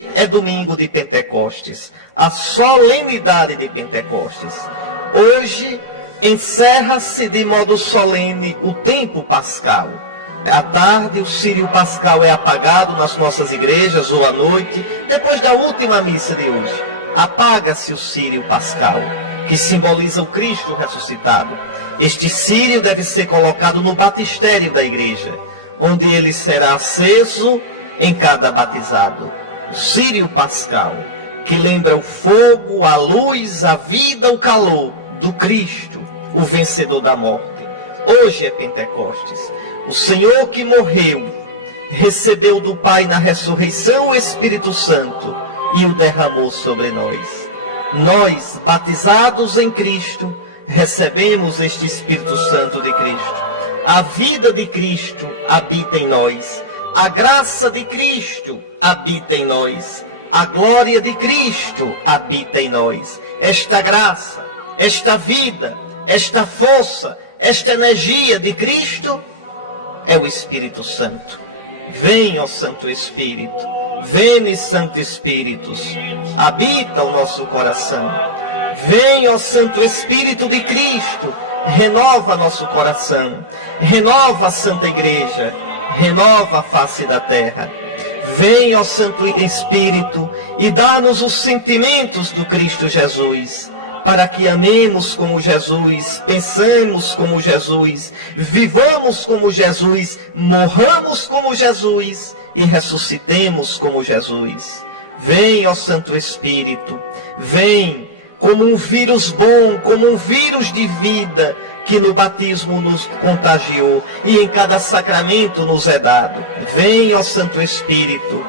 É domingo de Pentecostes, a solenidade de Pentecostes. Hoje encerra-se de modo solene o tempo pascal. À tarde o círio pascal é apagado nas nossas igrejas, ou à noite, depois da última missa de hoje. Apaga-se o círio pascal, que simboliza o Cristo ressuscitado. Este círio deve ser colocado no batistério da igreja, onde ele será aceso em cada batizado. O círio pascal, que lembra o fogo, a luz, a vida, o calor do Cristo, o vencedor da morte. Hoje é Pentecostes. O Senhor que morreu, recebeu do Pai na ressurreição o Espírito Santo e o derramou sobre nós. Nós, batizados em Cristo, recebemos este Espírito Santo de Cristo. A vida de Cristo habita em nós. A graça de Cristo habita em nós. A glória de Cristo habita em nós. Esta graça, esta vida, esta força, esta energia de Cristo é o Espírito Santo. Vem, ó Santo Espírito. Vem, Santo Espíritos. Habita o nosso coração. Vem, ó Santo Espírito de Cristo. Renova nosso coração. Renova a Santa Igreja. Renova a face da terra. Vem, ó Santo Espírito, e dá-nos os sentimentos do Cristo Jesus, para que amemos como Jesus, pensemos como Jesus, vivamos como Jesus, morramos como Jesus e ressuscitemos como Jesus. Vem, ó Santo Espírito, vem como um vírus bom, como um vírus de vida, que no batismo nos contagiou e em cada sacramento nos é dado. Vem, ó Santo Espírito,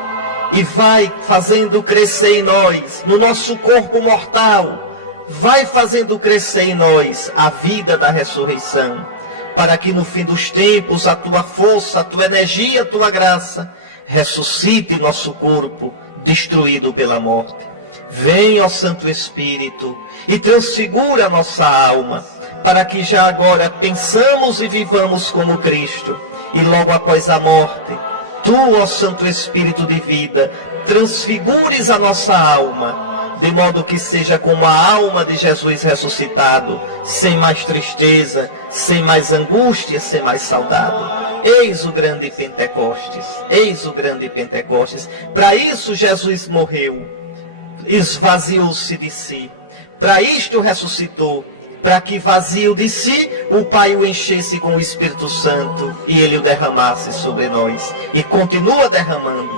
e vai fazendo crescer em nós, no nosso corpo mortal, vai fazendo crescer em nós a vida da ressurreição, para que no fim dos tempos a tua força, a tua energia, a tua graça ressuscite nosso corpo destruído pela morte. Vem, ó Santo Espírito, e transfigura a nossa alma, para que já agora pensamos e vivamos como Cristo, e logo após a morte, tu, ó Santo Espírito de vida, transfigures a nossa alma, de modo que seja como a alma de Jesus ressuscitado, sem mais tristeza, sem mais angústia, sem mais saudade. Eis o grande Pentecostes, eis o grande Pentecostes. Para isso Jesus morreu, esvaziou-se de si, para isto ressuscitou, para que vazio de si, o Pai o enchesse com o Espírito Santo e ele o derramasse sobre nós. E continua derramando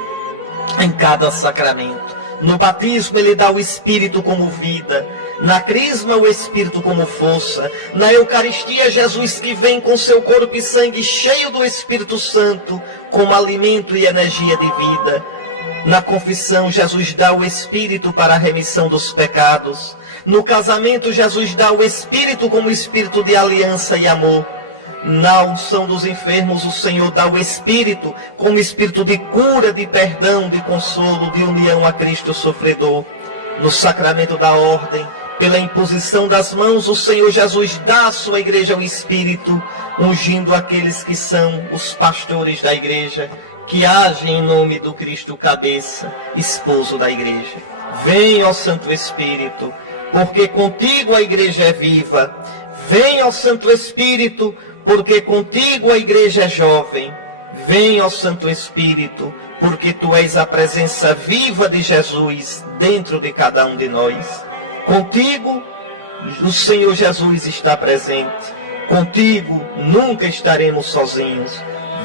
em cada sacramento. No batismo ele dá o Espírito como vida, na crisma o Espírito como força, na Eucaristia Jesus que vem com seu corpo e sangue cheio do Espírito Santo, como alimento e energia de vida. Na confissão Jesus dá o Espírito para a remissão dos pecados. No casamento, Jesus dá o Espírito como Espírito de aliança e amor. Na unção dos enfermos, o Senhor dá o Espírito como Espírito de cura, de perdão, de consolo, de união a Cristo sofredor. No sacramento da ordem, pela imposição das mãos, o Senhor Jesus dá à sua igreja o Espírito, ungindo aqueles que são os pastores da igreja, que agem em nome do Cristo cabeça, esposo da igreja. Vem, ó Santo Espírito, porque contigo a igreja é viva. Vem, ó Santo Espírito, porque contigo a igreja é jovem. Vem, ó Santo Espírito, porque tu és a presença viva de Jesus dentro de cada um de nós. Contigo o Senhor Jesus está presente. Contigo nunca estaremos sozinhos.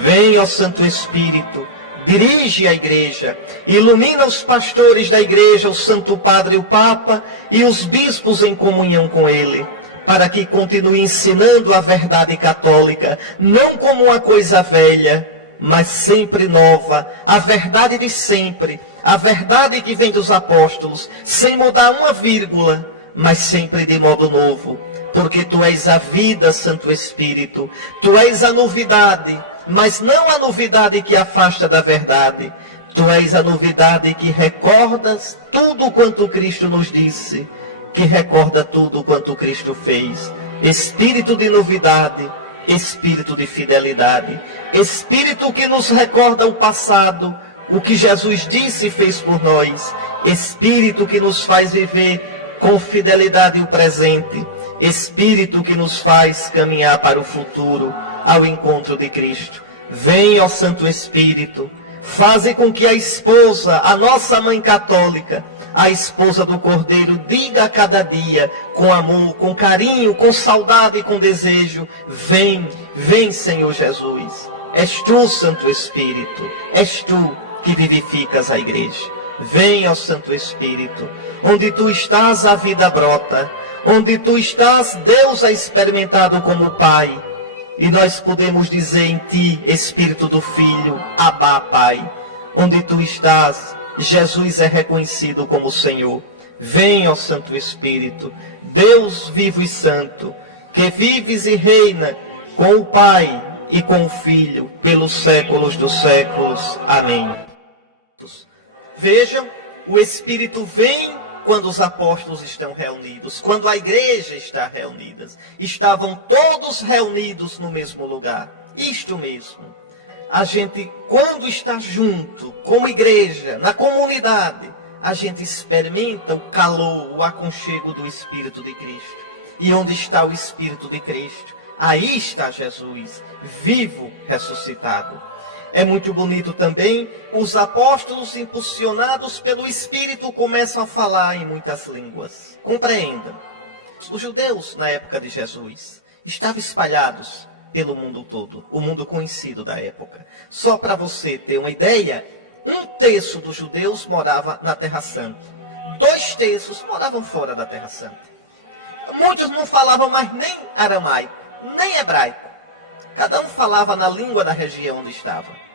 Vem, ó Santo Espírito, dirige a igreja, ilumina os pastores da igreja, o Santo Padre, o Papa e os bispos em comunhão com ele, para que continue ensinando a verdade católica, não como uma coisa velha, mas sempre nova, a verdade de sempre, a verdade que vem dos apóstolos, sem mudar uma vírgula, mas sempre de modo novo, porque tu és a vida, Santo Espírito, tu és a novidade, mas não a novidade que afasta da verdade. Tu és a novidade que recordas tudo quanto Cristo nos disse, que recorda tudo quanto Cristo fez. Espírito de novidade, espírito de fidelidade, espírito que nos recorda o passado o que Jesus disse e fez por nós. Espírito que nos faz viver com fidelidade o presente. Espírito que nos faz caminhar para o futuro, ao encontro de Cristo. Vem, ó Santo Espírito, faze com que a esposa, a nossa mãe católica, a esposa do Cordeiro, diga a cada dia, com amor, com carinho, com saudade e com desejo: vem, vem, Senhor Jesus. És tu, Santo Espírito, és tu que vivificas a igreja. Vem, ó Santo Espírito, onde tu estás a vida brota, onde tu estás, Deus é experimentado como Pai, e nós podemos dizer em ti, Espírito do Filho, Abá, Pai. Onde tu estás, Jesus é reconhecido como Senhor. Vem, ó Santo Espírito, Deus vivo e santo, que vives e reina com o Pai e com o Filho, pelos séculos dos séculos. Amém. Vejam, o Espírito vem quando os apóstolos estão reunidos, quando a igreja está reunida. Estavam todos reunidos no mesmo lugar. Isto mesmo. A gente, quando está junto, como igreja, na comunidade, a gente experimenta o calor, o aconchego do Espírito de Cristo. E onde está o Espírito de Cristo? Aí está Jesus, vivo, ressuscitado. É muito bonito também, os apóstolos, impulsionados pelo Espírito, começam a falar em muitas línguas. Compreendam, os judeus, na época de Jesus, estavam espalhados pelo mundo todo, o mundo conhecido da época. Só para você ter uma ideia, 1/3 dos judeus morava na Terra Santa. 2/3 moravam fora da Terra Santa. Muitos não falavam mais nem aramaico, nem hebraico. Cada um falava na língua da região onde estava.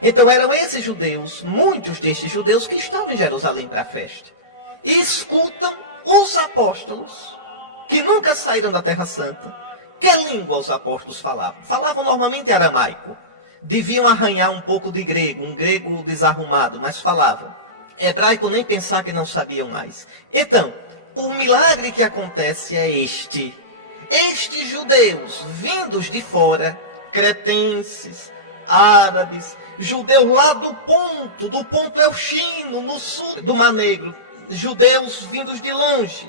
Então eram esses judeus, muitos destes judeus, que estavam em Jerusalém para a festa. E escutam os apóstolos, que nunca saíram da Terra Santa. Que língua os apóstolos falavam? Falavam normalmente aramaico. Deviam arranhar um pouco de grego, um grego desarrumado, mas falavam. Hebraico nem pensar que não sabiam mais. Então, o milagre que acontece é este. Estes judeus vindos de fora, cretenses, árabes, judeus lá do ponto Elchino, no sul do Mar Negro, judeus vindos de longe,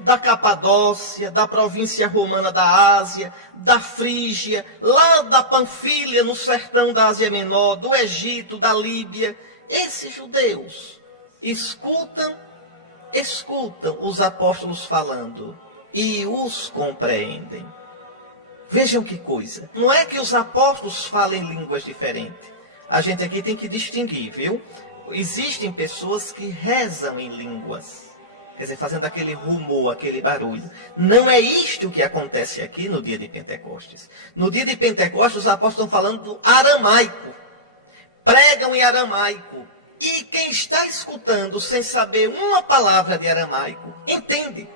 da Capadócia, da província romana da Ásia, da Frígia, lá da Panfilha, no sertão da Ásia Menor, do Egito, da Líbia. Esses judeus escutam os apóstolos falando e os compreendem. Vejam que coisa. Não é que os apóstolos falem línguas diferentes. A gente aqui tem que distinguir, viu? Existem pessoas que rezam em línguas. Quer dizer, fazendo aquele rumor, aquele barulho. Não é isto que acontece aqui no dia de Pentecostes. No dia de Pentecostes, os apóstolos estão falando aramaico. Pregam em aramaico. E quem está escutando sem saber uma palavra de aramaico, entende.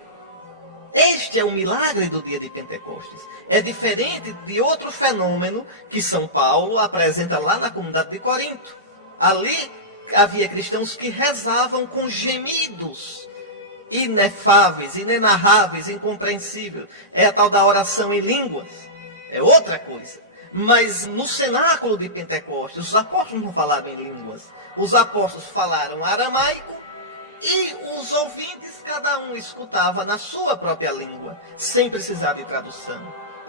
Este é o milagre do dia de Pentecostes. É diferente de outro fenômeno que São Paulo apresenta lá na comunidade de Corinto. Ali havia cristãos que rezavam com gemidos inefáveis, inenarráveis, incompreensíveis. É a tal da oração em línguas. É outra coisa. Mas no cenáculo de Pentecostes, os apóstolos não falavam em línguas. Os apóstolos falaram aramaico. E os ouvintes, cada um escutava na sua própria língua, sem precisar de tradução.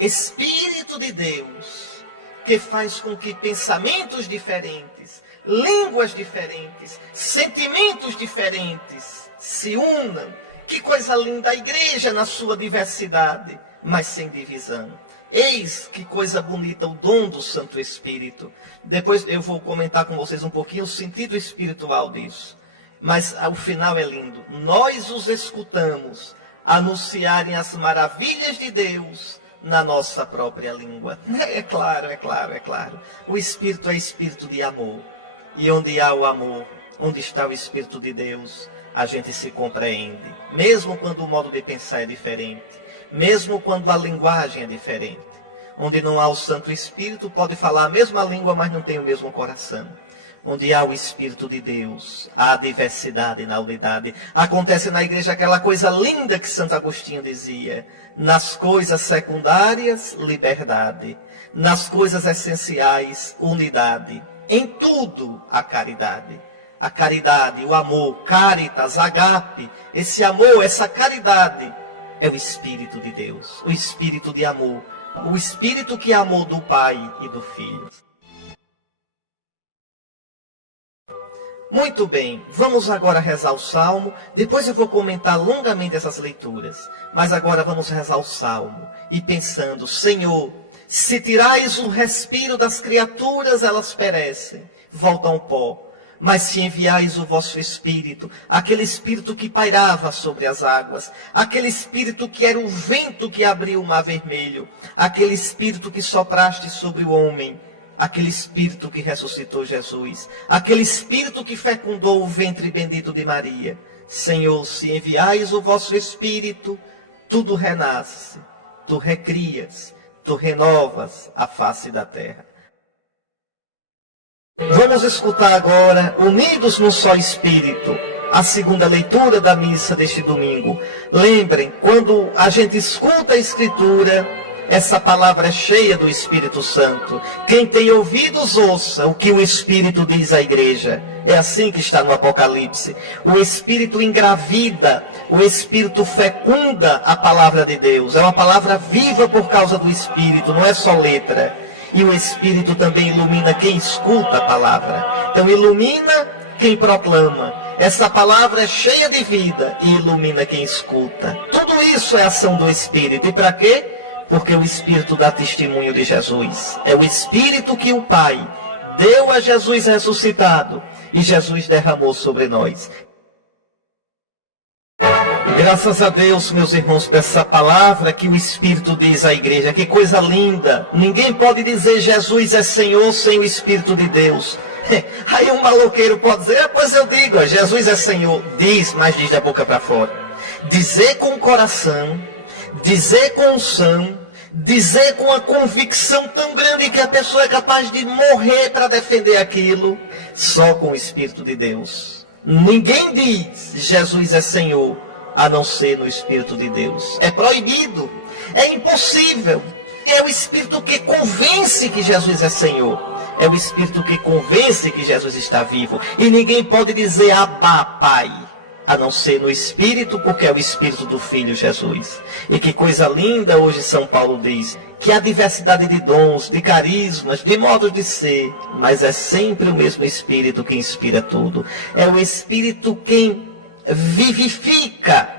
Espírito de Deus, que faz com que pensamentos diferentes, línguas diferentes, sentimentos diferentes se unam. Que coisa linda, a igreja na sua diversidade, mas sem divisão. Eis que coisa bonita o dom do Santo Espírito. Depois eu vou comentar com vocês um pouquinho o sentido espiritual disso. Mas o final é lindo. Nós os escutamos anunciarem as maravilhas de Deus na nossa própria língua. É claro. O Espírito é Espírito de amor. E onde há o amor, onde está o Espírito de Deus, a gente se compreende. Mesmo quando o modo de pensar é diferente. Mesmo quando a linguagem é diferente. Onde não há o Santo Espírito, pode falar a mesma língua, mas não tem o mesmo coração. Onde há o Espírito de Deus, há diversidade na unidade. Acontece na igreja aquela coisa linda que Santo Agostinho dizia. Nas coisas secundárias, liberdade. Nas coisas essenciais, unidade. em tudo a caridade. A caridade, o amor, caritas, agape, esse amor, essa caridade é o Espírito de Deus, o Espírito de amor, o Espírito que amou do Pai e do Filho. Muito bem, vamos agora rezar o Salmo, depois eu vou comentar longamente essas leituras, mas agora vamos rezar o Salmo, e pensando, Senhor, se tirais o respiro das criaturas, elas perecem, voltam ao pó. Mas se enviais o vosso Espírito, aquele Espírito que pairava sobre as águas, aquele Espírito que era o vento que abriu o mar vermelho, aquele Espírito que sopraste sobre o homem, aquele Espírito que ressuscitou Jesus, aquele Espírito que fecundou o ventre bendito de Maria. Senhor, se enviais o vosso Espírito, tudo renasce, tu recrias, tu renovas a face da terra. Vamos escutar agora, unidos num só Espírito, a segunda leitura da missa deste domingo. Lembrem, quando a gente escuta a Escritura, essa palavra é cheia do Espírito Santo. Quem tem ouvidos, ouça o que o Espírito diz à igreja. É assim que está no Apocalipse. O Espírito engravida, o Espírito fecunda a palavra de Deus. É uma palavra viva por causa do Espírito, não é só letra. E o Espírito também ilumina quem escuta a palavra. Então ilumina quem proclama. Essa palavra é cheia de vida e ilumina quem escuta. Tudo isso é ação do Espírito. E para quê? Porque o Espírito dá testemunho de Jesus. É o Espírito que o Pai deu a Jesus ressuscitado e Jesus derramou sobre nós. Graças a Deus, meus irmãos, por essa palavra que o Espírito diz à igreja. Que coisa linda. Ninguém pode dizer Jesus é Senhor sem o Espírito de Deus. Aí um maloqueiro pode dizer, pois eu digo, Jesus é Senhor. Diz, mas diz da boca para fora. Dizer com o coração, dizer com unção, dizer com uma convicção tão grande que a pessoa é capaz de morrer para defender aquilo, só com o Espírito de Deus. Ninguém diz Jesus é Senhor, a não ser no Espírito de Deus. É proibido, é impossível. É o Espírito que convence que Jesus é Senhor. É o Espírito que convence que Jesus está vivo. E ninguém pode dizer Abba, Pai, a não ser no Espírito, porque é o Espírito do Filho Jesus. E que coisa linda hoje São Paulo diz, que há diversidade de dons, de carismas, de modos de ser, mas é sempre o mesmo Espírito que inspira tudo. É o Espírito quem vivifica,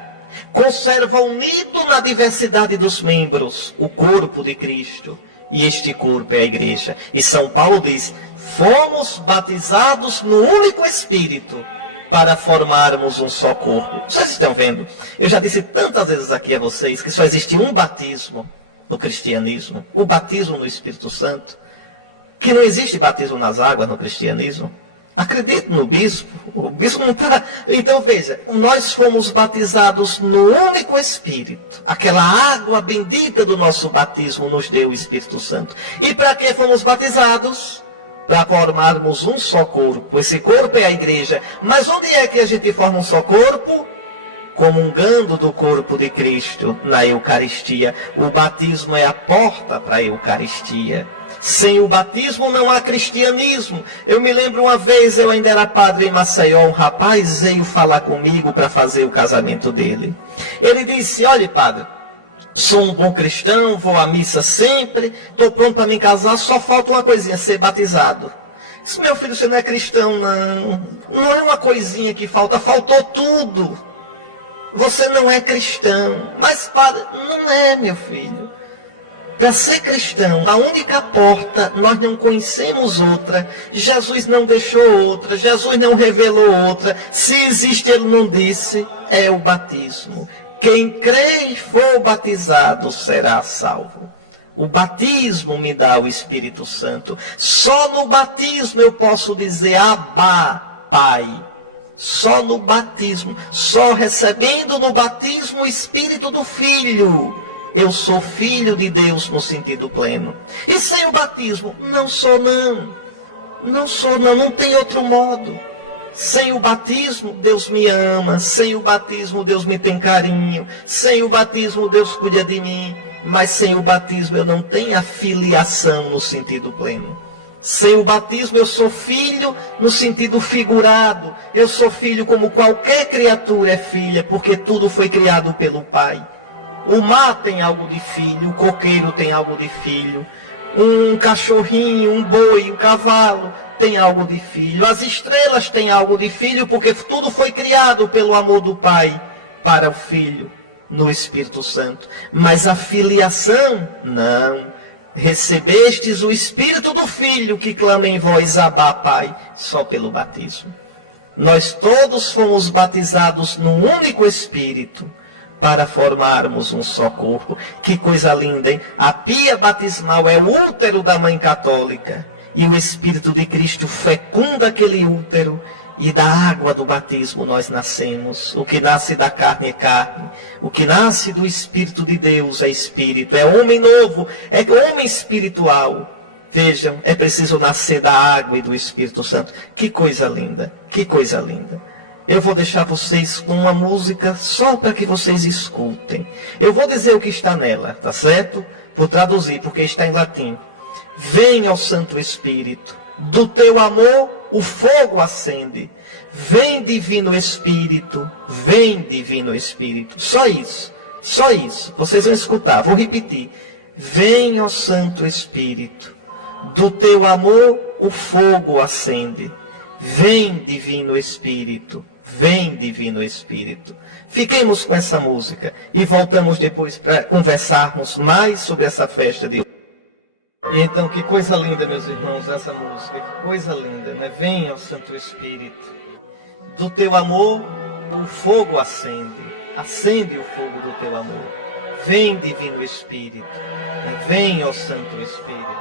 conserva unido na diversidade dos membros o corpo de Cristo. E este corpo é a igreja. E São Paulo diz, fomos batizados no único Espírito para formarmos um só corpo. Vocês estão vendo? Eu já disse tantas vezes aqui a vocês que só existe um batismo no cristianismo, o batismo no Espírito Santo, que não existe batismo nas águas no cristianismo. Acredite no bispo, o bispo não está... Então veja, nós fomos batizados no único Espírito. Aquela água bendita do nosso batismo nos deu o Espírito Santo. E para que fomos batizados? Para formarmos um só corpo. Esse corpo é a igreja. Mas onde é que a gente forma um só corpo? Comungando do corpo de Cristo na Eucaristia. O batismo é a porta para a Eucaristia. Sem o batismo não há cristianismo. Eu me lembro uma vez, eu ainda era padre em Maceió, um rapaz veio falar comigo para fazer o casamento dele. Ele disse, olha padre, sou um bom cristão, vou à missa sempre, estou pronto para me casar, só falta uma coisinha, ser batizado. Disse, meu filho, você não é cristão não. Não é uma coisinha que falta, faltou tudo. Você não é cristão. Mas padre, não é, meu filho. Para ser cristão, a única porta, nós não conhecemos outra. Jesus não deixou outra, Jesus não revelou outra. Se existe, ele não disse, é o batismo. Quem crê e for batizado será salvo. O batismo me dá o Espírito Santo. Só no batismo eu posso dizer Abba, Pai. Só no batismo, só recebendo no batismo o Espírito do Filho. Eu sou filho de Deus no sentido pleno. E sem o batismo, não sou não. Não sou não, não tem outro modo. Sem o batismo, Deus me ama. Sem o batismo, Deus me tem carinho. Sem o batismo, Deus cuida de mim. Mas sem o batismo, eu não tenho a filiação no sentido pleno. Sem o batismo eu sou filho no sentido figurado. Eu sou filho como qualquer criatura é filha, porque tudo foi criado pelo Pai. O mar tem algo de filho, o coqueiro tem algo de filho, um cachorrinho, um boi, um cavalo tem algo de filho. As estrelas têm algo de filho, porque tudo foi criado pelo amor do Pai para o Filho no Espírito Santo. Mas a filiação, não. Recebestes o Espírito do Filho que clama em vós, Abá, Pai, só pelo batismo. Nós todos fomos batizados num único Espírito para formarmos um só corpo. Que coisa linda, hein? A pia batismal é o útero da Mãe Católica e o Espírito de Cristo fecunda aquele útero. E da água do batismo nós nascemos. O que nasce da carne é carne. O que nasce do Espírito de Deus é Espírito. É homem novo, é homem espiritual. Vejam, é preciso nascer da água e do Espírito Santo. Que coisa linda, que coisa linda. Eu vou deixar vocês com uma música só para que vocês escutem. Eu vou dizer o que está nela, tá certo? Vou traduzir, porque está em latim. Vem, ó Santo Espírito, do teu amor o fogo acende. Vem, Divino Espírito, vem, Divino Espírito. Só isso, só isso. Vocês vão escutar, vou repetir. Vem, ó Santo Espírito, do teu amor o fogo acende. Vem, Divino Espírito, vem, Divino Espírito. Fiquemos com essa música e voltamos depois para conversarmos mais sobre essa festa de hoje. Então, que coisa linda, meus irmãos, essa música, que coisa linda, né? Vem, ó Santo Espírito, do teu amor o fogo acende, acende o fogo do teu amor. Vem, Divino Espírito, vem, ó Santo Espírito.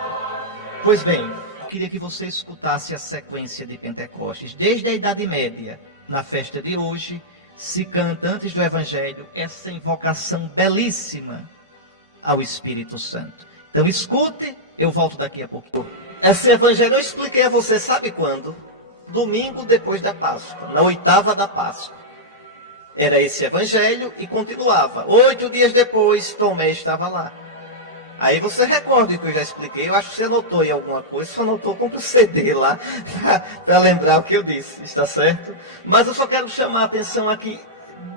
Pois bem, eu queria que você escutasse a sequência de Pentecostes. Desde a Idade Média, na festa de hoje, se canta antes do Evangelho essa invocação belíssima ao Espírito Santo. Então escute. Eu volto daqui a pouquinho. Esse evangelho eu expliquei a você, sabe quando? Domingo depois da Páscoa, na 8ª da Páscoa. Era esse evangelho e continuava. 8 dias depois, Tomé estava lá. Aí você recorda o que eu já expliquei. Eu acho que você anotou aí alguma coisa. Só anotou, compra o CD lá para lembrar o que eu disse, está certo? Mas eu só quero chamar a atenção aqui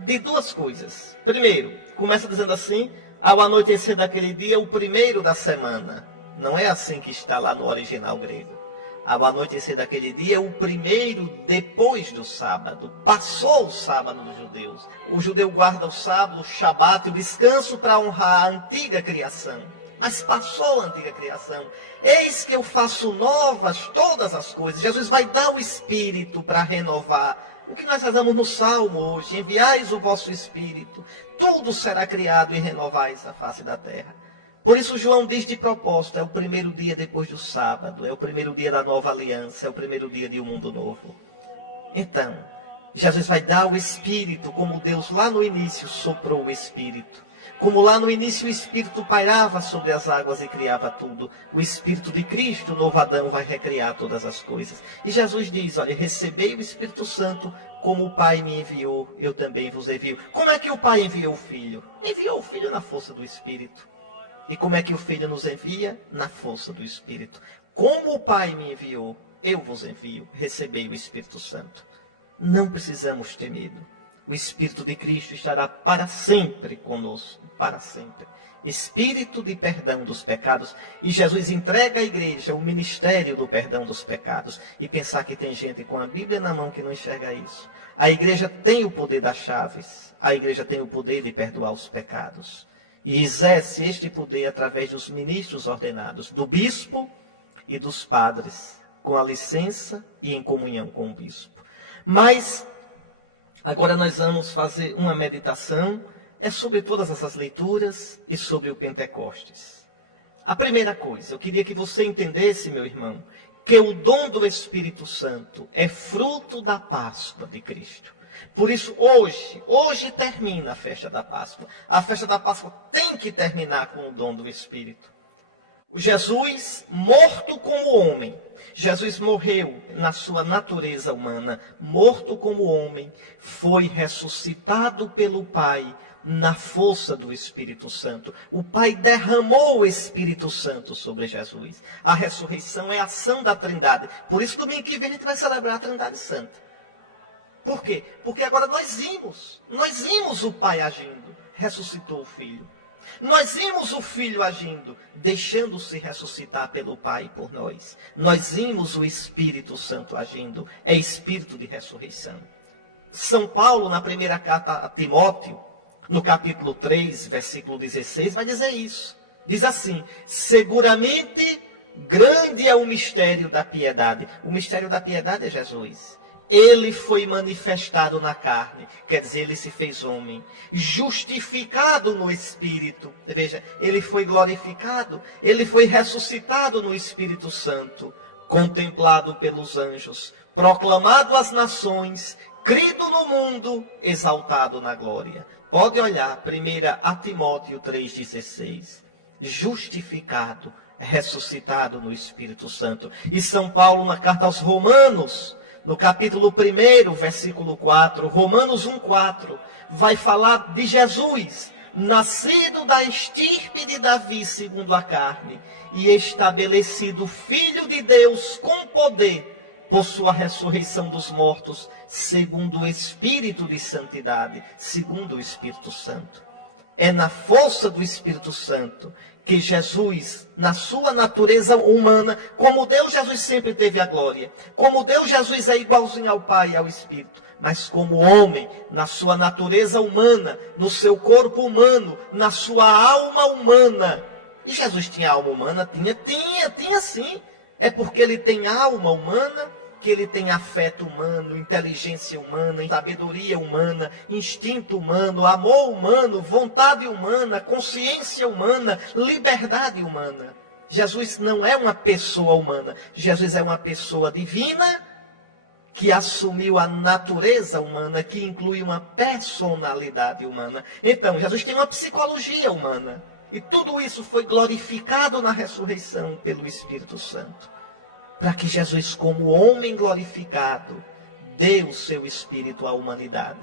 de duas coisas. Primeiro, começa dizendo assim: ao anoitecer daquele dia, o primeiro da semana. Não é assim que está lá no original grego. Ao anoitecer daquele dia, o primeiro depois do sábado. Passou o sábado dos judeus. O judeu guarda o sábado, o shabat, o descanso para honrar a antiga criação. Mas passou a antiga criação. Eis que eu faço novas todas as coisas. Jesus vai dar o Espírito para renovar. O que nós fazemos no Salmo hoje: enviais o vosso Espírito, tudo será criado e renovais a face da terra. Por isso João diz de propósito: é o primeiro dia depois do sábado, é o primeiro dia da nova aliança, é o primeiro dia de um mundo novo. Então, Jesus vai dar o Espírito, como Deus lá no início soprou o Espírito. Como lá no início o Espírito pairava sobre as águas e criava tudo, o Espírito de Cristo, o novo Adão, vai recriar todas as coisas. E Jesus diz: olha, recebei o Espírito Santo, como o Pai me enviou, eu também vos envio. Como é que o Pai enviou o Filho? Enviou o Filho na força do Espírito. E como é que o Filho nos envia? Na força do Espírito. Como o Pai me enviou, eu vos envio. Recebei o Espírito Santo. Não precisamos ter medo. O Espírito de Cristo estará para sempre conosco. Para sempre. Espírito de perdão dos pecados. E Jesus entrega à igreja o ministério do perdão dos pecados. E pensar que tem gente com a Bíblia na mão que não enxerga isso. A igreja tem o poder das chaves. A igreja tem o poder de perdoar os pecados. E exerce este poder através dos ministros ordenados, do bispo e dos padres, com a licença e em comunhão com o bispo. Mas, agora nós vamos fazer uma meditação, sobre todas essas leituras e sobre o Pentecostes. A primeira coisa, eu queria que você entendesse, meu irmão, que o dom do Espírito Santo é fruto da Páscoa de Cristo. Por isso, hoje termina a festa da Páscoa. A festa da Páscoa tem que terminar com o dom do Espírito. Jesus, morto como homem, Jesus morreu na sua natureza humana, morto como homem, foi ressuscitado pelo Pai na força do Espírito Santo. O Pai derramou o Espírito Santo sobre Jesus. A ressurreição é a ação da Trindade. Por isso, domingo que vem, a gente vai celebrar a Trindade Santa. Por quê? Porque agora nós vimos o Pai agindo, ressuscitou o Filho. Nós vimos o Filho agindo, deixando-se ressuscitar pelo Pai por nós. Nós vimos o Espírito Santo agindo, é espírito de ressurreição. São Paulo, na primeira carta a Timóteo, no capítulo 3, versículo 16, vai dizer isso. Diz assim: seguramente grande é o mistério da piedade. O mistério da piedade é Jesus. Ele foi manifestado na carne, quer dizer, ele se fez homem, justificado no Espírito. Veja, ele foi glorificado, ele foi ressuscitado no Espírito Santo, contemplado pelos anjos, proclamado às nações, crido no mundo, exaltado na glória. Pode olhar, 1 Timóteo 3,16. Justificado, ressuscitado no Espírito Santo. E São Paulo, na carta aos Romanos, no capítulo 1, versículo 4, Romanos 1,4, vai falar de Jesus, nascido da estirpe de Davi segundo a carne, e estabelecido Filho de Deus com poder, por sua ressurreição dos mortos, segundo o Espírito de santidade, segundo o Espírito Santo. É na força do Espírito Santo que Jesus, na sua natureza humana, como Deus, Jesus sempre teve a glória. Como Deus, Jesus é igualzinho ao Pai e ao Espírito. Mas como homem, na sua natureza humana, no seu corpo humano, na sua alma humana. E Jesus tinha alma humana? Tinha sim. É porque ele tem alma humana, que ele tem afeto humano, inteligência humana, sabedoria humana, instinto humano, amor humano, vontade humana, consciência humana, liberdade humana. Jesus não é uma pessoa humana. Jesus é uma pessoa divina que assumiu a natureza humana, que inclui uma personalidade humana. Então, Jesus tem uma psicologia humana. E tudo isso foi glorificado na ressurreição pelo Espírito Santo. Para que Jesus, como homem glorificado, dê o seu Espírito à humanidade.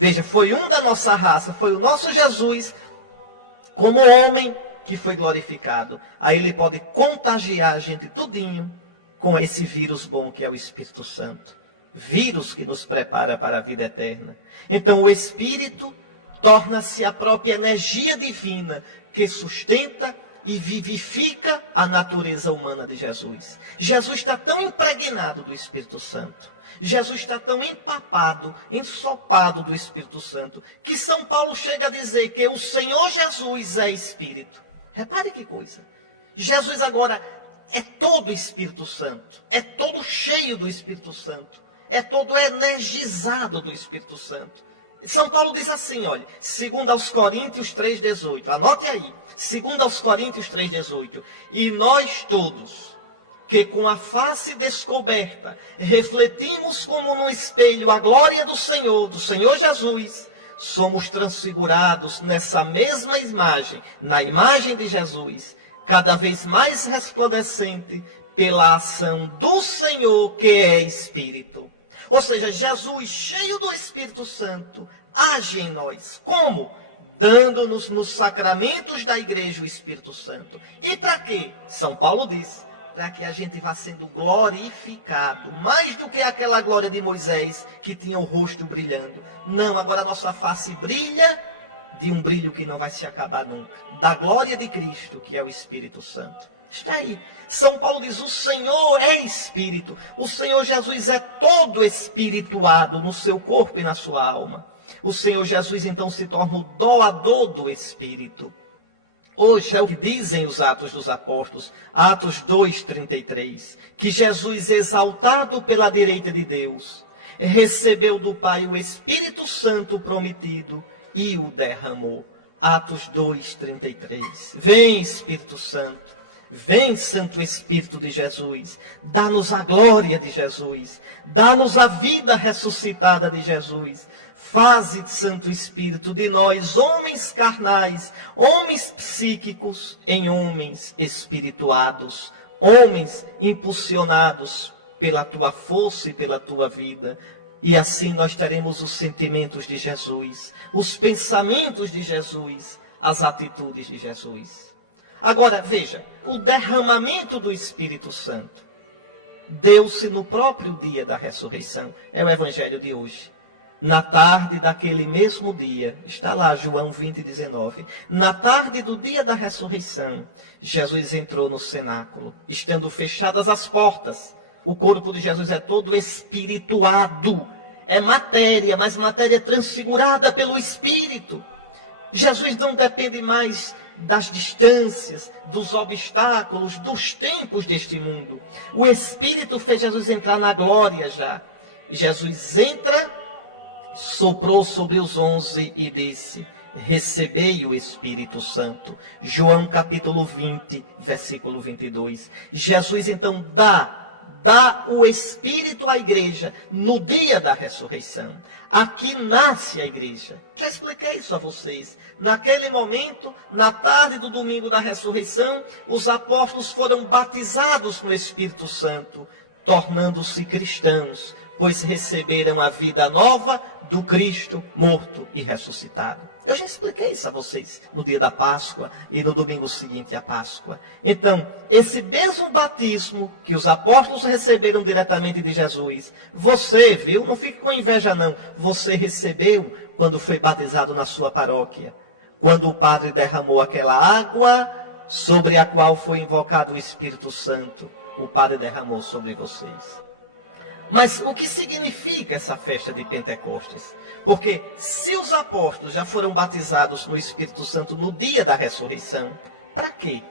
Veja, foi um da nossa raça, foi o nosso Jesus, como homem, que foi glorificado. Aí ele pode contagiar a gente tudinho com esse vírus bom que é o Espírito Santo. Vírus que nos prepara para a vida eterna. Então o Espírito torna-se a própria energia divina que sustenta e vivifica a natureza humana de Jesus. Jesus está tão impregnado do Espírito Santo. Jesus está tão empapado, ensopado do Espírito Santo, que São Paulo chega a dizer que o Senhor Jesus é Espírito. Repare que coisa. Jesus agora é todo Espírito Santo. É todo cheio do Espírito Santo. É todo energizado do Espírito Santo. São Paulo diz assim, olha, 2 aos Coríntios 3,18. Anote aí. 2 aos Coríntios 3,18. E nós todos, que com a face descoberta, refletimos como no espelho a glória do Senhor Jesus, somos transfigurados nessa mesma imagem, na imagem de Jesus, cada vez mais resplandecente pela ação do Senhor, que é Espírito. Ou seja, Jesus, cheio do Espírito Santo, age em nós. Como? Dando-nos nos sacramentos da igreja o Espírito Santo. E para quê? São Paulo diz, para que a gente vá sendo glorificado, mais do que aquela glória de Moisés, que tinha o rosto brilhando. Não, agora a nossa face brilha de um brilho que não vai se acabar nunca. Da glória de Cristo, que é o Espírito Santo. Está aí. São Paulo diz, o Senhor é Espírito. O Senhor Jesus é todo espirituado no seu corpo e na sua alma. O Senhor Jesus então se torna o doador do Espírito. Hoje é o que dizem os Atos dos Apóstolos, Atos 2,33, que Jesus, exaltado pela direita de Deus, recebeu do Pai o Espírito Santo prometido e o derramou. Atos 2,33. Vem, Espírito Santo. Vem, Santo Espírito de Jesus, dá-nos a glória de Jesus, dá-nos a vida ressuscitada de Jesus. Faze, Santo Espírito, de nós, homens carnais, homens psíquicos, em homens espirituados, homens impulsionados pela tua força e pela tua vida, E assim nós teremos os sentimentos de Jesus, os pensamentos de Jesus, as atitudes de Jesus. Agora, veja, o derramamento do Espírito Santo deu-se no próprio dia da ressurreição. É o evangelho de hoje. Na tarde daquele mesmo dia, está lá João 20:19. Na tarde do dia da ressurreição, Jesus entrou no cenáculo, estando fechadas as portas. O corpo de Jesus é todo espirituado. É matéria, mas matéria transfigurada pelo Espírito. Jesus não depende mais das distâncias, dos obstáculos, dos tempos deste mundo. O Espírito fez Jesus entrar na glória já. Jesus entra, soprou sobre os 11 e disse: recebei o Espírito Santo. João capítulo 20, versículo 22. Jesus então dá o Espírito à igreja no dia da ressurreição. Aqui nasce a igreja. Já expliquei isso a vocês. Naquele momento, na tarde do domingo da ressurreição, os apóstolos foram batizados no Espírito Santo, tornando-se cristãos, pois receberam a vida nova do Cristo morto e ressuscitado. Eu já expliquei isso a vocês no dia da Páscoa e no domingo seguinte à Páscoa. Então, esse mesmo batismo que os apóstolos receberam diretamente de Jesus, você, viu? Não fique com inveja não. Você recebeu quando foi batizado na sua paróquia. Quando o padre derramou aquela água sobre a qual foi invocado o Espírito Santo, o padre derramou sobre vocês. Mas o que significa essa festa de Pentecostes? Porque se os apóstolos já foram batizados no Espírito Santo no dia da ressurreição, para quê?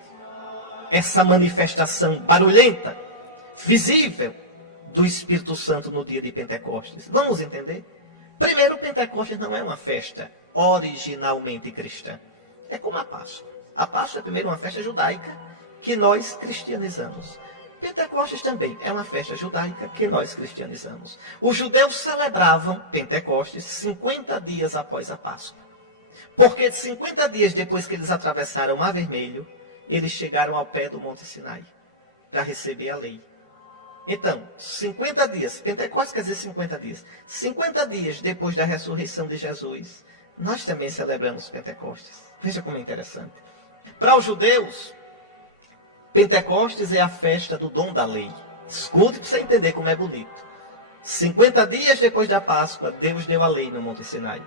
Essa manifestação barulhenta, visível, do Espírito Santo no dia de Pentecostes. Vamos entender? Primeiro, Pentecostes não é uma festa originalmente cristã. É como a Páscoa. A Páscoa é primeiro uma festa judaica que nós cristianizamos. Pentecostes também é uma festa judaica que nós cristianizamos. Os judeus celebravam Pentecostes 50 dias após a Páscoa. Porque 50 dias depois que eles atravessaram o Mar Vermelho, eles chegaram ao pé do Monte Sinai para receber a lei. Então, 50 dias, Pentecostes quer dizer 50 dias. 50 dias depois da ressurreição de Jesus, nós também celebramos Pentecostes. Veja como é interessante. Para os judeus, Pentecostes é a festa do dom da lei. Escute para você entender como é bonito. 50 dias depois da Páscoa, Deus deu a lei no Monte Sinai.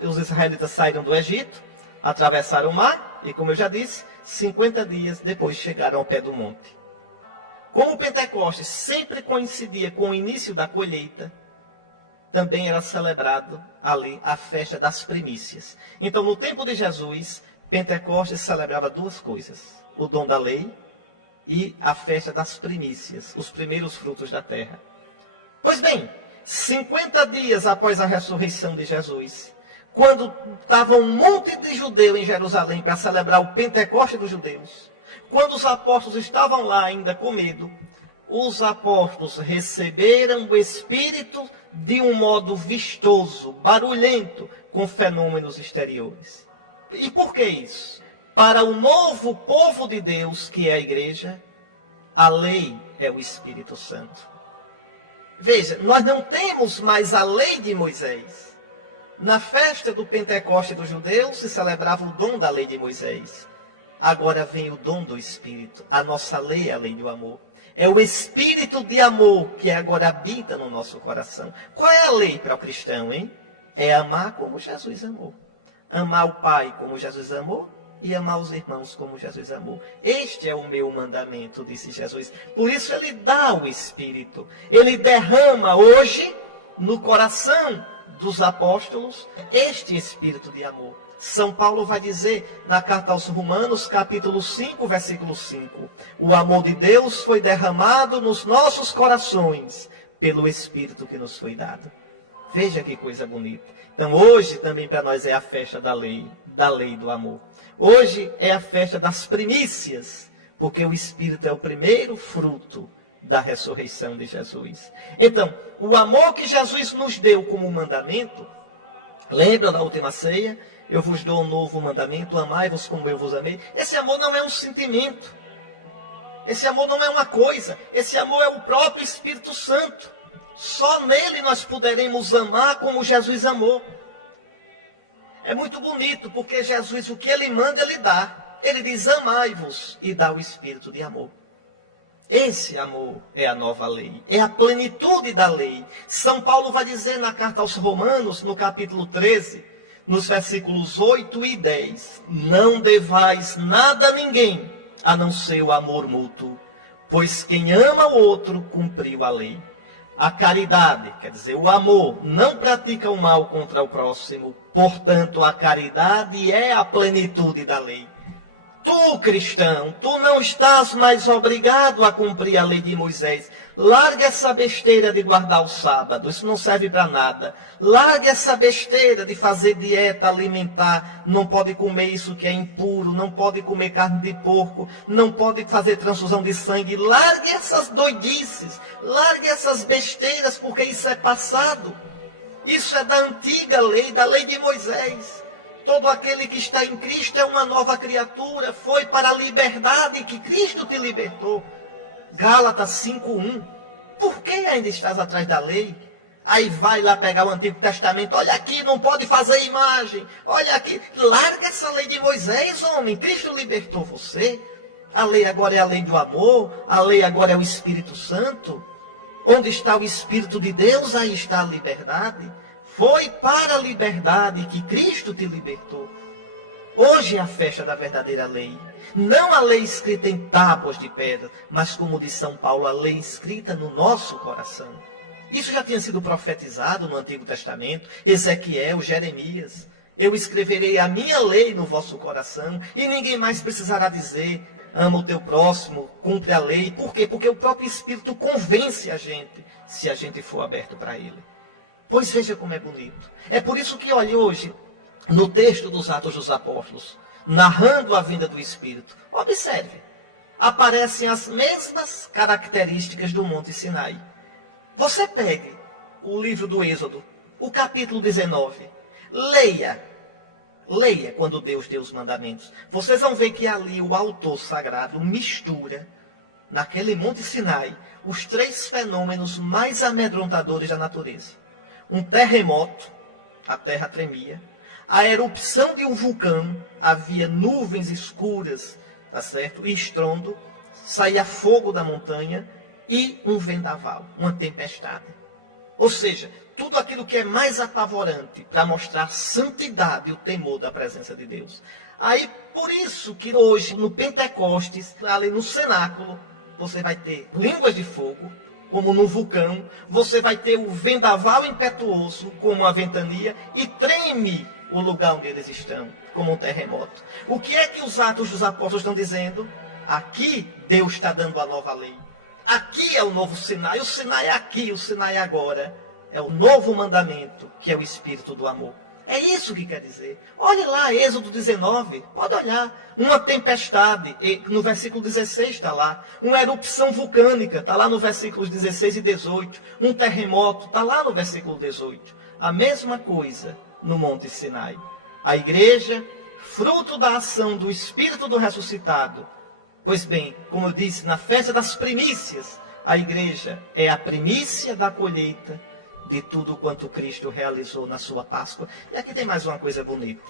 Os israelitas saíram do Egito, atravessaram o mar e, como eu já disse, 50 dias depois chegaram ao pé do monte. Como o Pentecostes sempre coincidia com o início da colheita, também era celebrado ali a festa das primícias. Então, no tempo de Jesus, Pentecostes celebrava duas coisas: o dom da lei e a festa das primícias, os primeiros frutos da terra. Pois bem, 50 dias após a ressurreição de Jesus, quando estava um monte de judeus em Jerusalém para celebrar o Pentecoste dos judeus, quando os apóstolos estavam lá ainda com medo, os apóstolos receberam o Espírito de um modo vistoso, barulhento, com fenômenos exteriores. E por que isso? Para o novo povo de Deus, que é a igreja, a lei é o Espírito Santo. Veja, nós não temos mais a lei de Moisés. Na festa do Pentecoste dos judeus se celebrava o dom da lei de Moisés. Agora vem o dom do Espírito. A nossa lei é a lei do amor. É o Espírito de amor que agora habita no nosso coração. Qual é a lei para o cristão, hein? É amar como Jesus amou. Amar o Pai como Jesus amou e amar os irmãos como Jesus amou. Este é o meu mandamento, disse Jesus. Por isso ele dá o Espírito. Ele derrama hoje no coração dos apóstolos este Espírito de amor. São Paulo vai dizer na carta aos Romanos, capítulo 5, versículo 5. O amor de Deus foi derramado nos nossos corações pelo Espírito que nos foi dado. Veja que coisa bonita. Então hoje também para nós é a festa da lei do amor. Hoje é a festa das primícias, porque o Espírito é o primeiro fruto da ressurreição de Jesus. Então, o amor que Jesus nos deu como mandamento, lembra da última ceia? Eu vos dou um novo mandamento, amai-vos como eu vos amei. Esse amor não é um sentimento. Esse amor não é uma coisa. Esse amor é o próprio Espírito Santo. Só nele nós poderemos amar como Jesus amou. É muito bonito, porque Jesus, o que ele manda, ele dá. Ele diz, amai-vos, e dá o espírito de amor. Esse amor é a nova lei, é a plenitude da lei. São Paulo vai dizer na carta aos Romanos, no capítulo 13, nos versículos 8 e 10, não devais nada a ninguém, a não ser o amor mútuo, pois quem ama o outro, cumpriu a lei. A caridade, quer dizer, o amor, não pratica o mal contra o próximo, portanto a caridade é a plenitude da lei. Tu, cristão, tu não estás mais obrigado a cumprir a lei de Moisés. Larga essa besteira de guardar o sábado, isso não serve para nada. Larga essa besteira de fazer dieta alimentar, não pode comer isso que é impuro, não pode comer carne de porco, não pode fazer transfusão de sangue. Largue essas doidices, largue essas besteiras, porque isso é passado. Isso é da antiga lei, da lei de Moisés. Todo aquele que está em Cristo é uma nova criatura, foi para a liberdade que Cristo te libertou. Gálatas 5:1. Por que ainda estás atrás da lei? Aí vai lá pegar o Antigo Testamento, olha aqui, não pode fazer imagem, olha aqui, larga essa lei de Moisés, homem, Cristo libertou você. A lei agora é a lei do amor, a lei agora é o Espírito Santo. Onde está o Espírito de Deus, aí está a liberdade. Foi para a liberdade que Cristo te libertou. Hoje é a festa da verdadeira lei. Não a lei escrita em tábuas de pedra, mas como diz São Paulo, a lei escrita no nosso coração. Isso já tinha sido profetizado no Antigo Testamento, Ezequiel, Jeremias. Eu escreverei a minha lei no vosso coração, e ninguém mais precisará dizer, ama o teu próximo, cumpre a lei. Por quê? Porque o próprio Espírito convence a gente, se a gente for aberto para ele. Pois veja como é bonito. É por isso que, olhe hoje, no texto dos Atos dos Apóstolos, narrando a vinda do Espírito, observe, aparecem as mesmas características do Monte Sinai. Você pegue o livro do Êxodo, o capítulo 19, leia quando Deus deu os mandamentos. Vocês vão ver que ali o autor sagrado mistura, naquele Monte Sinai, os três fenômenos mais amedrontadores da natureza. Um terremoto, a terra tremia. A erupção de um vulcão, havia nuvens escuras, tá certo? E estrondo, saía fogo da montanha e um vendaval, uma tempestade. Ou seja, tudo aquilo que é mais apavorante para mostrar santidade e o temor da presença de Deus. Aí, por isso que hoje, no Pentecostes, ali no cenáculo, você vai ter línguas de fogo, como no vulcão, você vai ter o vendaval impetuoso, como a ventania, e treme o lugar onde eles estão, como um terremoto. O que é que os Atos dos Apóstolos estão dizendo? Aqui Deus está dando a nova lei. Aqui é o novo Sinai. O Sinai é aqui, o Sinai é agora. É o novo mandamento, que é o Espírito do amor. É isso que quer dizer. Olhe lá, Êxodo 19, pode olhar. Uma tempestade, no versículo 16 está lá. Uma erupção vulcânica, está lá no versículos 16 e 18. Um terremoto, está lá no versículo 18. A mesma coisa no Monte Sinai. A igreja, fruto da ação do Espírito do ressuscitado. Pois bem, como eu disse, na festa das primícias, a igreja é a primícia da colheita de tudo quanto Cristo realizou na sua Páscoa. E aqui tem mais uma coisa bonita.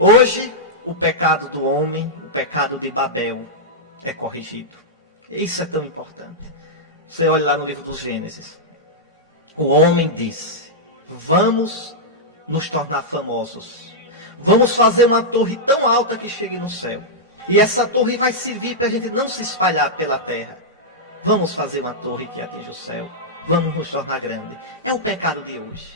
Hoje, o pecado do homem, o pecado de Babel, é corrigido. Isso é tão importante. Você olha lá no livro dos Gênesis. O homem disse, vamos nos tornar famosos. Vamos fazer uma torre tão alta que chegue no céu. E essa torre vai servir para a gente não se espalhar pela terra. Vamos fazer uma torre que atinja o céu. Vamos nos tornar grande. É o pecado de hoje,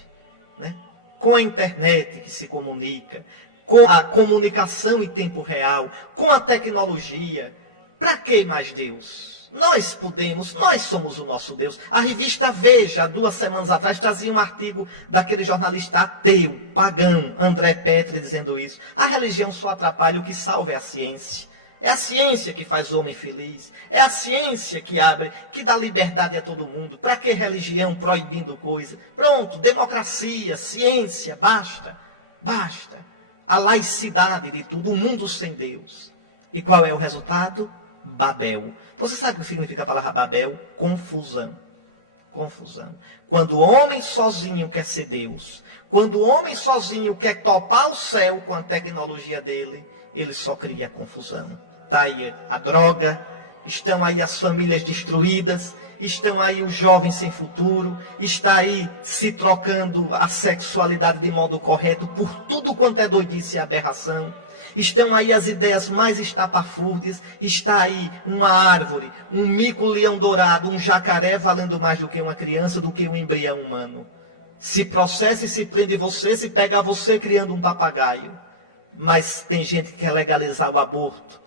né? Com a internet que se comunica, com a comunicação em tempo real, com a tecnologia. Para que mais Deus? Nós podemos, nós somos o nosso Deus. A revista Veja, 2 semanas atrás, trazia um artigo daquele jornalista ateu, pagão, André Petri, dizendo isso. A religião só atrapalha, o que salva é a ciência. É a ciência que faz o homem feliz. É a ciência que abre, que dá liberdade a todo mundo. Para que religião proibindo coisa? Pronto, democracia, ciência, basta. Basta. A laicidade de tudo, um mundo sem Deus. E qual é o resultado? Babel. Você sabe o que significa a palavra Babel? Confusão. Confusão. Quando o homem sozinho quer ser Deus, quando o homem sozinho quer topar o céu com a tecnologia dele, ele só cria confusão. Está aí a droga, estão aí as famílias destruídas, estão aí os jovens sem futuro, está aí se trocando a sexualidade de modo correto por tudo quanto é doidice e aberração. Estão aí as ideias mais estapafúrdias, está aí uma árvore, um mico-leão dourado, um jacaré valendo mais do que uma criança, do que um embrião humano. Se processa e se prende você, se pega você criando um papagaio. Mas tem gente que quer legalizar o aborto,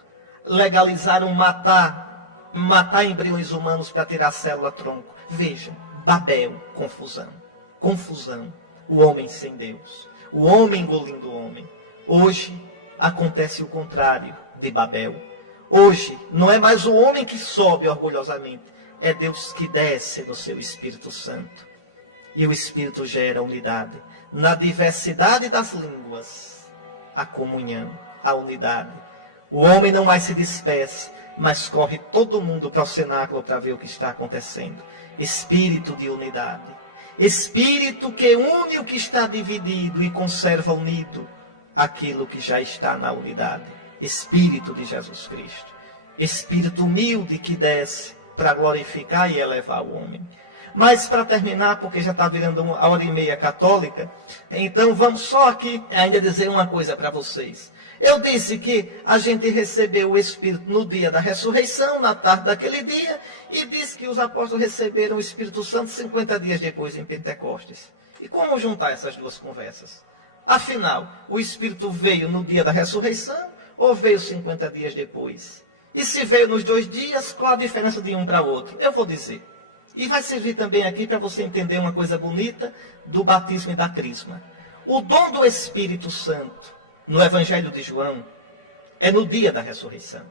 legalizar o matar embriões humanos para tirar a célula-tronco. Vejam, Babel, confusão. Confusão. O homem sem Deus. O homem engolindo o homem. Hoje acontece o contrário de Babel. Hoje não é mais o homem que sobe orgulhosamente, é Deus que desce do seu Espírito Santo. E o Espírito gera unidade. Na diversidade das línguas, a comunhão, a unidade. O homem não mais se dispersa, mas corre todo mundo para o cenáculo para ver o que está acontecendo. Espírito de unidade. Espírito que une o que está dividido e conserva unido aquilo que já está na unidade. Espírito de Jesus Cristo. Espírito humilde que desce para glorificar e elevar o homem. Mas para terminar, porque já está virando a 1h30 católica, então vamos só aqui ainda dizer uma coisa para vocês. Eu disse que a gente recebeu o Espírito no dia da ressurreição, na tarde daquele dia, e disse que os apóstolos receberam o Espírito Santo 50 dias depois em Pentecostes. E como juntar essas duas conversas? Afinal, o Espírito veio no dia da ressurreição ou veio 50 dias depois? E se veio nos 2 dias, qual a diferença de um para outro? Eu vou dizer. E vai servir também aqui para você entender uma coisa bonita do batismo e da crisma. O dom do Espírito Santo, no Evangelho de João, é no dia da ressurreição.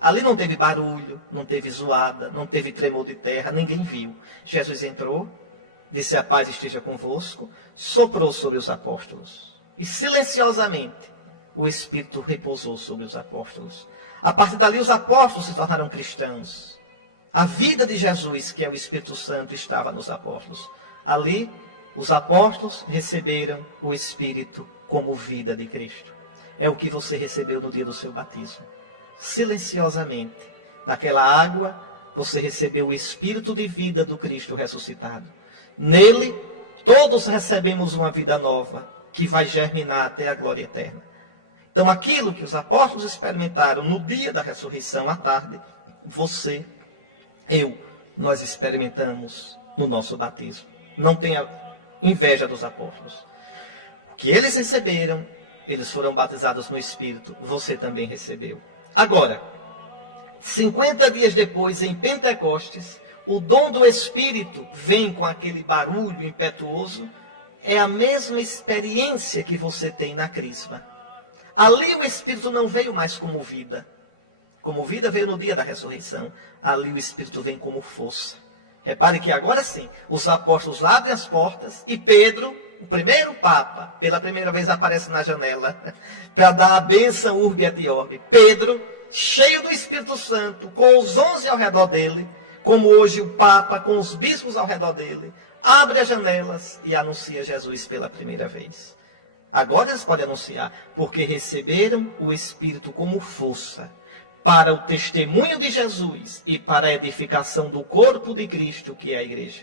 Ali não teve barulho, não teve zoada, não teve tremor de terra, ninguém viu. Jesus entrou, disse: a paz esteja convosco, soprou sobre os apóstolos. E silenciosamente o Espírito repousou sobre os apóstolos. A partir dali os apóstolos se tornaram cristãos. A vida de Jesus, que é o Espírito Santo, estava nos apóstolos. Ali os apóstolos receberam o Espírito como vida de Cristo. É o que você recebeu no dia do seu batismo. Silenciosamente, naquela água, você recebeu o Espírito de vida do Cristo ressuscitado. Nele, todos recebemos uma vida nova, que vai germinar até a glória eterna. Então, aquilo que os apóstolos experimentaram no dia da ressurreição à tarde, você, nós experimentamos no nosso batismo. Não tenha inveja dos apóstolos. O que eles receberam, eles foram batizados no Espírito, você também recebeu. Agora, 50 dias depois, em Pentecostes, o dom do Espírito vem com aquele barulho impetuoso. É a mesma experiência que você tem na crisma. Ali o Espírito não veio mais como vida. Como vida veio no dia da ressurreição. Ali o Espírito vem como força. Repare que agora sim, os apóstolos abrem as portas e Pedro, o primeiro Papa, pela primeira vez aparece na janela para dar a bênção urbi et orbi. Pedro, cheio do Espírito Santo, com os 11 ao redor dele, como hoje o Papa, com os bispos ao redor dele, abre as janelas e anuncia Jesus pela primeira vez. Agora eles podem anunciar, porque receberam o Espírito como força para o testemunho de Jesus e para a edificação do corpo de Cristo, que é a igreja.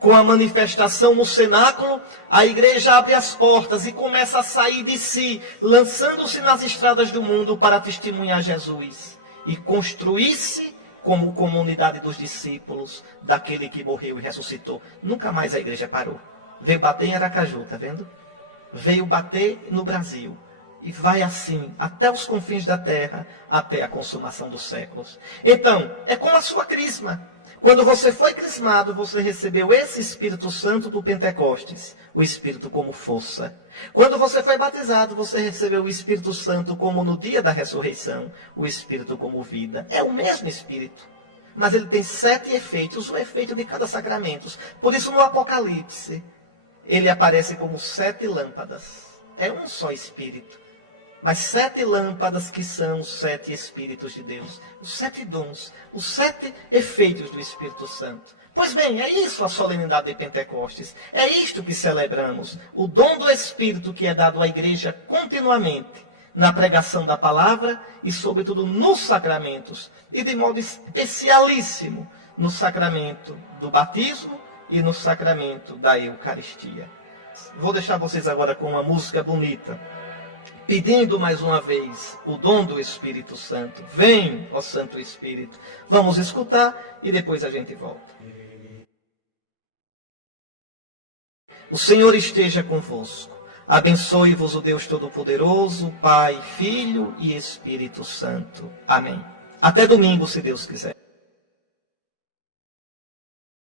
Com a manifestação no cenáculo, a igreja abre as portas e começa a sair de si, lançando-se nas estradas do mundo para testemunhar Jesus e construir-se como comunidade dos discípulos daquele que morreu e ressuscitou. Nunca mais a igreja parou. Veio bater em Aracaju, tá vendo? Veio bater no Brasil. E vai assim, até os confins da terra, até a consumação dos séculos. Então, é como a sua crisma. Quando você foi crismado, você recebeu esse Espírito Santo do Pentecostes, o Espírito como força. Quando você foi batizado, você recebeu o Espírito Santo como no dia da ressurreição, o Espírito como vida. É o mesmo Espírito, mas ele tem 7 efeitos, o efeito de cada sacramento. Por isso no Apocalipse, ele aparece como 7 lâmpadas. É um só Espírito, mas 7 lâmpadas que são os 7 Espíritos de Deus, os 7 dons, os 7 efeitos do Espírito Santo. Pois bem, é isso a solenidade de Pentecostes. É isto que celebramos. O dom do Espírito que é dado à igreja continuamente, na pregação da palavra e, sobretudo, nos sacramentos. E de modo especialíssimo no sacramento do batismo e no sacramento da Eucaristia. Vou deixar vocês agora com uma música bonita, pedindo mais uma vez o dom do Espírito Santo. Vem, ó Santo Espírito. Vamos escutar e depois a gente volta. O Senhor esteja convosco. Abençoe-vos o Deus Todo-Poderoso, Pai, Filho e Espírito Santo. Amém. Até domingo, se Deus quiser.